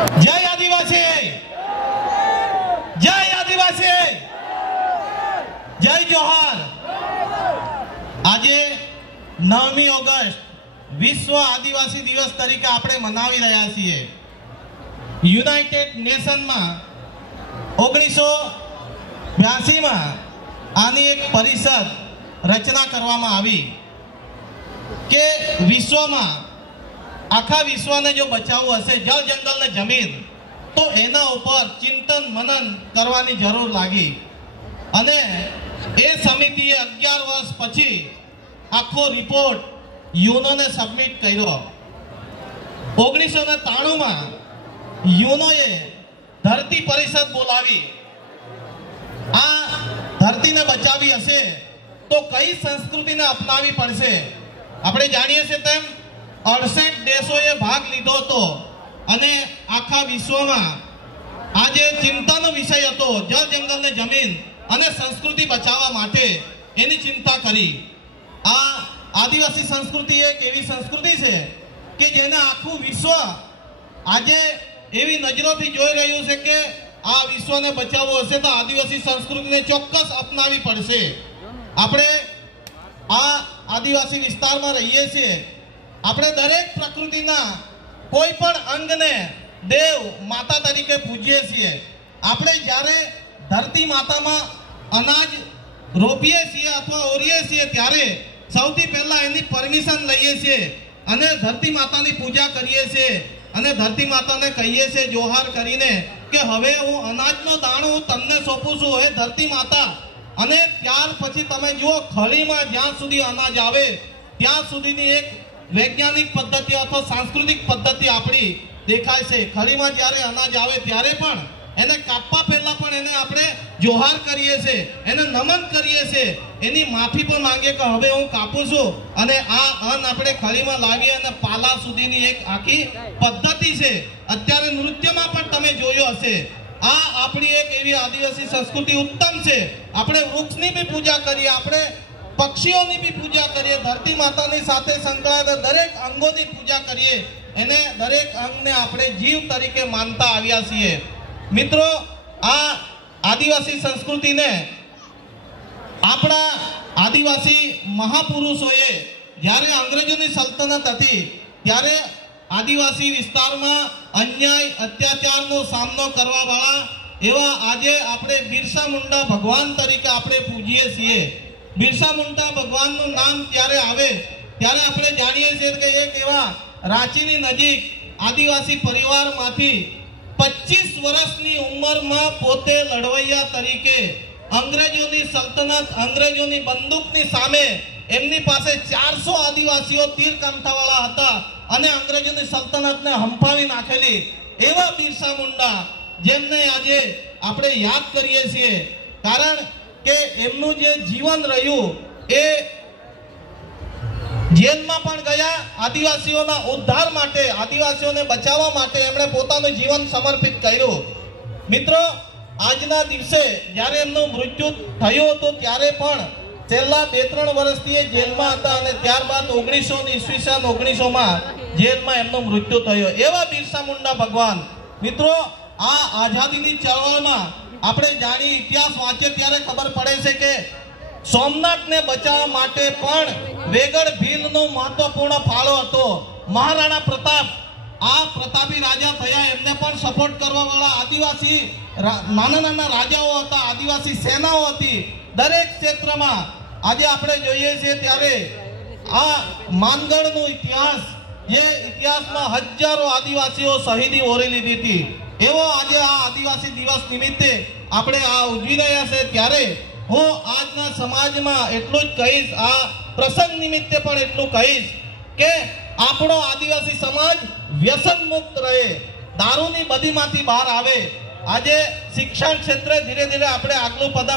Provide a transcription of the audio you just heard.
જય આદિવાસી, જય આદિવાસી, જય જોહાર। આજે 9મી ઓગસ્ટ વિશ્વ આદિવાસી દિવસ તરીકે આપણે મનાવી રહ્યા છીએ। યુનાઇટેડ નેશનમાં 1982માં આની એક પરિષદ રચના કરવામાં આવી કે વિશ્વમાં આખા વિશ્વને જો બચાવવું હશે, જળ જંગલ ને જમીન, તો એના ઉપર ચિંતન મનન કરવાની જરૂર લાગી। અને એ સમિતિએ 11 વર્ષ પછી આખો રિપોર્ટ યુનોને સબમિટ કર્યો। 1993માં યુનોએ ધરતી પરિષદ બોલાવી। આ ધરતીને બચાવી હશે તો કઈ સંસ્કૃતિને અપનાવી પડશે? આપણે જાણીએ છીએ તેમ 68 દેશોએ ભાગ લીધો હતો અને આખા વિશ્વમાં આજે ચિંતાનો વિષય હતો જળ જંગલ ને જમીન અને સંસ્કૃતિ બચાવવા માટે એની ચિંતા કરી। આ આદિવાસી સંસ્કૃતિ એક એવી સંસ્કૃતિ છે કે જેને આખું વિશ્વ આજે એવી નજરોથી જોઈ રહ્યું છે કે આ વિશ્વને બચાવવું હશે તો આદિવાસી સંસ્કૃતિને ચોક્કસ અપનાવી પડશે। આપણે આ આદિવાસી વિસ્તારમાં રહીએ છીએ। આપણે દરેક પ્રકૃતિના કોઈ પણ અંગને દેવ માતા તરીકે પૂજીએ છીએ। આપણે જ્યારે ધરતી માતામાં અનાજ રોપીએ છીએ અથવા ઓરીએ છીએ ત્યારે સૌથી પહેલા એની પરમિશન લઈએ છીએ અને ધરતી માતાની પૂજા કરીએ છીએ અને ધરતી માતાને કહીએ છીએ જોહાર કરીને કે હવે હું અનાજનો દાણો હું તમને સોંપું છું હે ધરતી માતા। અને ત્યાર પછી તમે જુઓ ખળીમાં જ્યાં સુધી અનાજ આવે ત્યાં સુધીની એક વૈજ્ઞાનિક પદ્ધતિ અથવા સાંસ્કૃતિક પદ્ધતિ આપણી દેખાય છે। ખળીમાં જ્યારે અનાજ આવે ત્યારે પણ એને કાપવા પહેલા પણ એને આપણે જોહાર કરીએ છીએ, એને નમન કરીએ છીએ, એની માફી પણ માંગીએ કે હવે હું કાપું છું અને આ અન્ન આપણે ખળીમાં લાવીએ અને પાલા સુધીની એક આખી પદ્ધતિ છે। અત્યારે નૃત્યમાં પણ તમે જોયો હશે। આ આપણી એક એવી આદિવાસી સંસ્કૃતિ ઉત્તમ છે। આપણે વૃક્ષની બી પૂજા કરીએ, આપણે પક્ષીઓની બી પૂજા કરીએ, ધરતી માતાની સાથે સંકળાયેલા દરેક અંગોની પૂજા કરીએ, એને દરેક અંગને આપણે જીવ તરીકે માનતા આવ્યા છીએ। મિત્રો, આ આદિવાસી સંસ્કૃતિને આપણા આદિવાસી મહાપુરુષોએ જ્યારે અંગ્રેજોની સલ્તનત હતી ત્યારે આદિવાસી વિસ્તારમાં અન્યાય અત્યાચારનો સામનો કરવા વાળા એવા આજે આપણે બિરસા મુંડા ભગવાન તરીકે આપણે પૂજીએ છીએ। બિરસા મુંડા ભગવાનનું નામ ત્યારે આવે ત્યારે આપણે જાણીએ છીએ કે એક એવા રાંચીની નજીક આદિવાસી પરિવારમાંથી 25 વર્ષની ઉંમરમાં પોતે લડવૈયા તરીકે અંગ્રેજોની સલ્તનત, અંગ્રેજોની બંદૂકની સામે એમની પાસે 400 આદિવાસીઓ તીર કામઠાવાળા હતા અને અંગ્રેજોની સલ્તનતને હંફાવી નાખેલી એવા બિરસા મુંડા જેમને આજે આપણે યાદ કરીએ છીએ। કારણ કે એમનું જે જીવન રહ્યું એ જેલમાં પણ ગયા, આદિવાસીઓના ઉદ્ધાર માટે, આદિવાસીઓને બચાવવા માટે એમણે પોતાનું જીવન સમર્પિત કર્યું। મિત્રો, આજના દિવસે જ્યારે એમનું મૃત્યુ થયું હતું ત્યારે પણ છેલ્લા 2-3 વર્ષથી એ જેલમાં હતા અને ત્યારબાદ 1919માં જેલમાં એમનું મૃત્યુ થયું। એવા બિરસા મુંડા ભગવાન। મિત્રો, આ આઝાદીની ચળવળમાં આપણે જાણી ઇતિહાસ વાંચીએ ત્યારે ખબર પડે છે કે સોમનાથને બચાવવા માટે પણ વેગળ ભીલનો મહત્વપૂર્ણ ફાળો હતો। મહારાણા પ્રતાપ આ પ્રતાપી રાજા થયા, એમને પણ સપોર્ટ કરવા વાળા આદિવાસી નાના નાના રાજાઓ હતા, આદિવાસી સેનાઓ હતી દરેક ક્ષેત્રમાં। આજે આપણે જોઈએ છીએ ત્યારે આ માનગઢનો ઇતિહાસ, જે ઇતિહાસમાં હજારો આદિવાસીઓ શહીદી ઓરી લીધી હતી, એવો આજે આ આદિવાસી દિવસ નિમિત્તે આપણે આ ઉજવી રહ્યા છે। ત્યારે હું આજના સમાજમાં એટલું જ કહીશ, આ પ્રસંગ નિમિત્તે પણ એટલું કહીશ કે આપણો આદિવાસી સમાજ વ્યસન મુક્ત રહે, દારૂની બદીમાંથી બહાર આવે। આજે શિક્ષણ ક્ષેત્રે ધીરે ધીરે આપણે આગલું પગલું